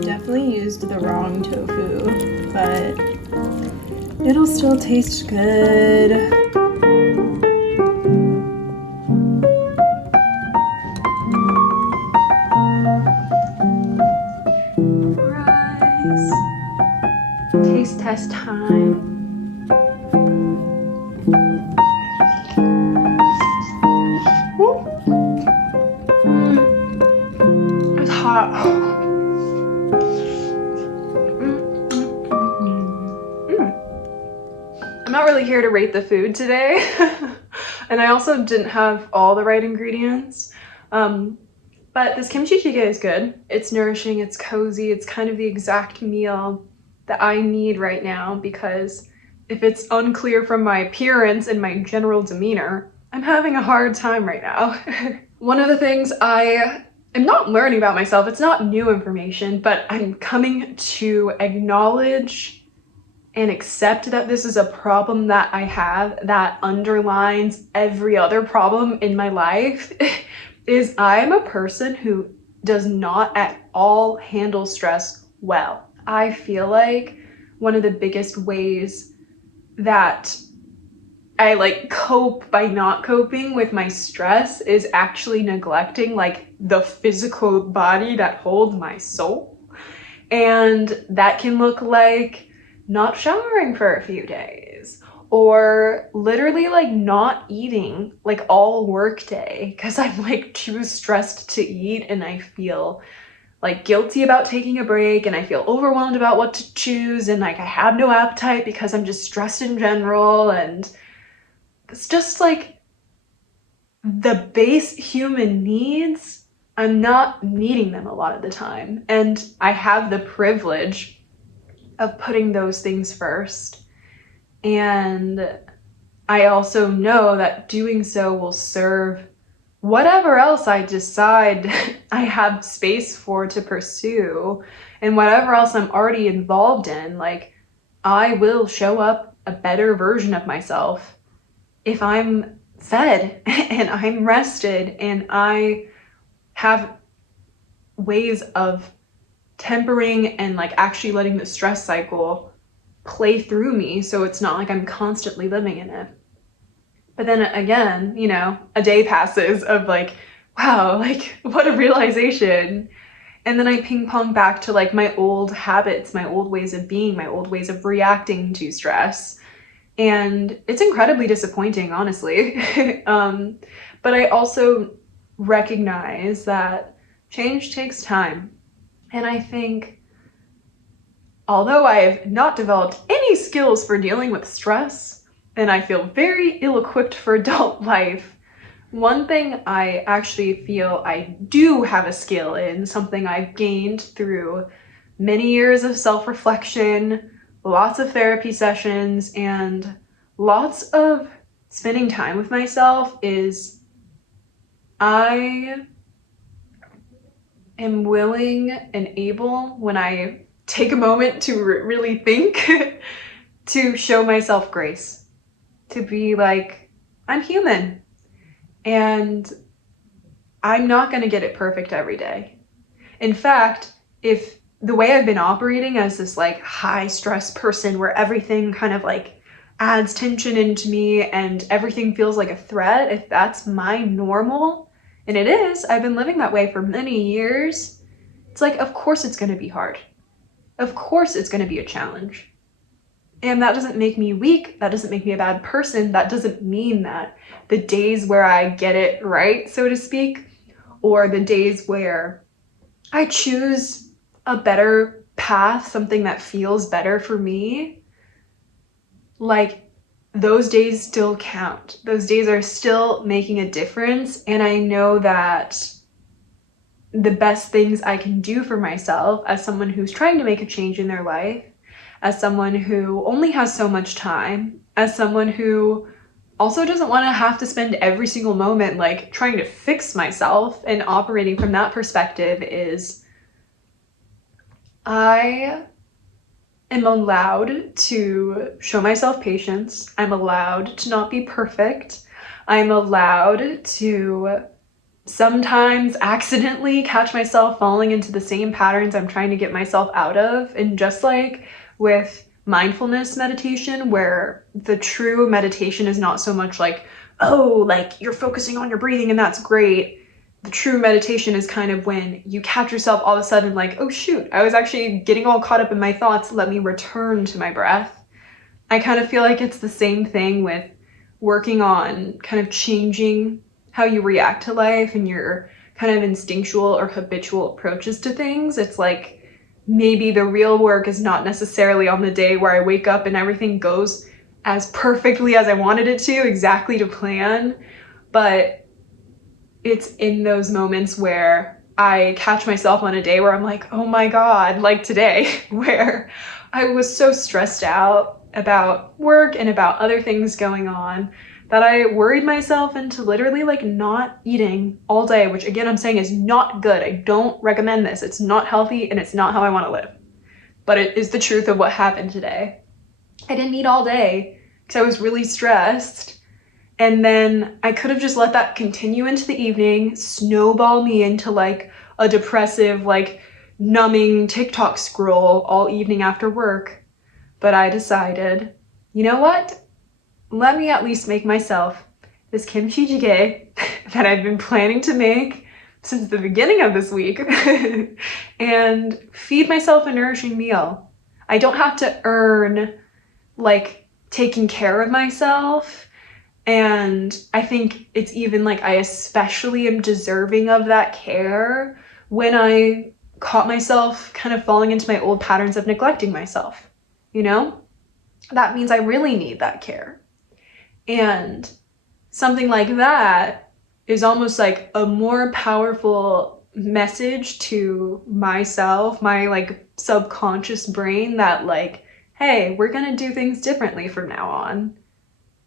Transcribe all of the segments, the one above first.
Definitely used the wrong tofu, but it'll still taste good. Rice. Taste test time. It's hot. I'm not really here to rate the food today. And I also didn't have all the right ingredients. But this kimchi jjigae is good. It's nourishing, it's cozy, it's kind of the exact meal that I need right now, because if it's unclear from my appearance and my general demeanor, I'm having a hard time right now. One of the things I am not learning about myself, it's not new information, but I'm coming to acknowledge and accept that this is a problem that I have that underlines every other problem in my life. Is I'm a person who does not at all handle stress well. I feel like one of the biggest ways that I cope by not coping with my stress is actually neglecting the physical body that holds my soul. And that can look like not showering for a few days, or literally not eating all work day because I'm too stressed to eat, and I feel guilty about taking a break, and I feel overwhelmed about what to choose, and I have no appetite because I'm just stressed in general. And it's just the base human needs, I'm not meeting them a lot of the time, and I have the privilege of putting those things first. And I also know that doing so will serve whatever else I decide I have space for to pursue, and whatever else I'm already involved in. I will show up a better version of myself if I'm fed and I'm rested and I have ways of tempering and actually letting the stress cycle play through me, so it's not I'm constantly living in it. But then again, a day passes of wow, like what a realization. And then I ping pong back to like my old habits, my old ways of being, my old ways of reacting to stress. And it's incredibly disappointing, honestly. But I also recognize that change takes time. And I think, although I have not developed any skills for dealing with stress, and I feel very ill-equipped for adult life, one thing I actually feel I do have a skill in, something I've gained through many years of self-reflection, lots of therapy sessions, and lots of spending time with myself, is I am willing and able, when I take a moment to really think, to show myself grace, to be like, I'm human and I'm not going to get it perfect every day. In fact, if the way I've been operating as this like high stress person where everything kind of like adds tension into me and everything feels like a threat, if that's my normal, and it is, I've been living that way for many years, it's like, of course it's going to be hard. Of course it's going to be a challenge. And that doesn't make me weak. That doesn't make me a bad person. That doesn't mean that the days where I get it right, so to speak, or the days where I choose a better path, something that feels better for me, like those days still count. Those days are still making a difference. And I know that the best things I can do for myself as someone who's trying to make a change in their life, as someone who only has so much time, as someone who also doesn't want to have to spend every single moment like trying to fix myself, and operating from that perspective, is I am allowed to show myself patience. I'm allowed to not be perfect. I'm allowed to sometimes accidentally catch myself falling into the same patterns I'm trying to get myself out of. And just like with mindfulness meditation, where the true meditation is not so much like, oh, like you're focusing on your breathing and that's great. The true meditation is kind of when you catch yourself all of a sudden like, oh shoot, I was actually getting all caught up in my thoughts. Let me return to my breath. I kind of feel like it's the same thing with working on kind of changing how you react to life and your kind of instinctual or habitual approaches to things. It's like maybe the real work is not necessarily on the day where I wake up and everything goes as perfectly as I wanted it to, exactly to plan, but it's in those moments where I catch myself on a day where I'm like, oh my God, like today, where I was so stressed out about work and about other things going on that I worried myself into literally like not eating all day, which again, I'm saying is not good. I don't recommend this. It's not healthy and it's not how I want to live. But it is the truth of what happened today. I didn't eat all day because I was really stressed. And then I could have just let that continue into the evening, snowball me into like a depressive, like numbing TikTok scroll all evening after work. But I decided, you know what? Let me at least make myself this kimchi jjigae that I've been planning to make since the beginning of this week and feed myself a nourishing meal. I don't have to earn like taking care of myself. And I think it's even like I especially am deserving of that care when I caught myself kind of falling into my old patterns of neglecting myself, you know? That means I really need that care. And something like that is almost like a more powerful message to myself, my like subconscious brain, that like, hey, we're gonna do things differently from now on,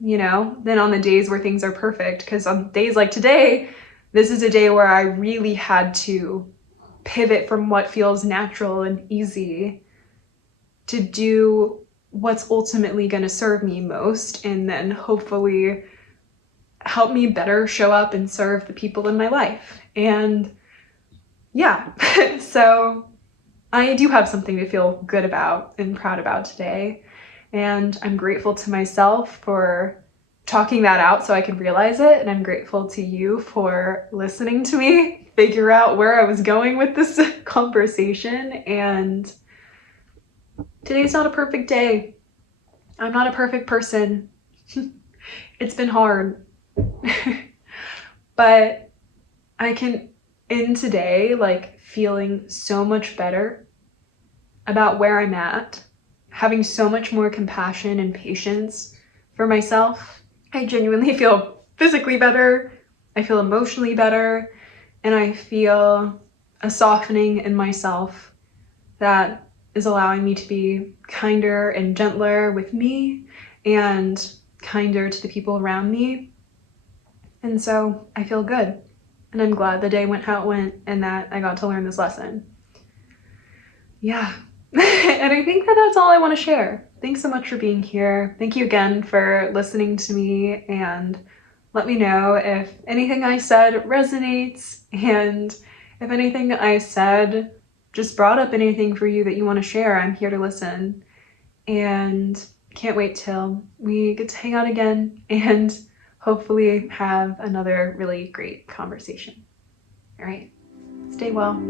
you know, than on the days where things are perfect. Because on days like today, this is a day where I really had to pivot from what feels natural and easy to do what's ultimately going to serve me most, and then hopefully help me better show up and serve the people in my life. And yeah, so I do have something to feel good about and proud about today. And I'm grateful to myself for talking that out so I could realize it. And I'm grateful to you for listening to me figure out where I was going with this conversation. And today's not a perfect day. I'm not a perfect person. It's been hard. But I can end today like feeling so much better about where I'm at, having so much more compassion and patience for myself. I genuinely feel physically better, I feel emotionally better, and I feel a softening in myself that is allowing me to be kinder and gentler with me and kinder to the people around me. And so I feel good. And I'm glad the day went how it went and that I got to learn this lesson. Yeah. And I think that that's all I want to share. Thanks so much for being here. Thank you again for listening to me, and let me know if anything I said resonates, and if anything I said just brought up anything for you that you want to share. I'm here to listen, and can't wait till we get to hang out again and hopefully have another really great conversation. All right, stay well.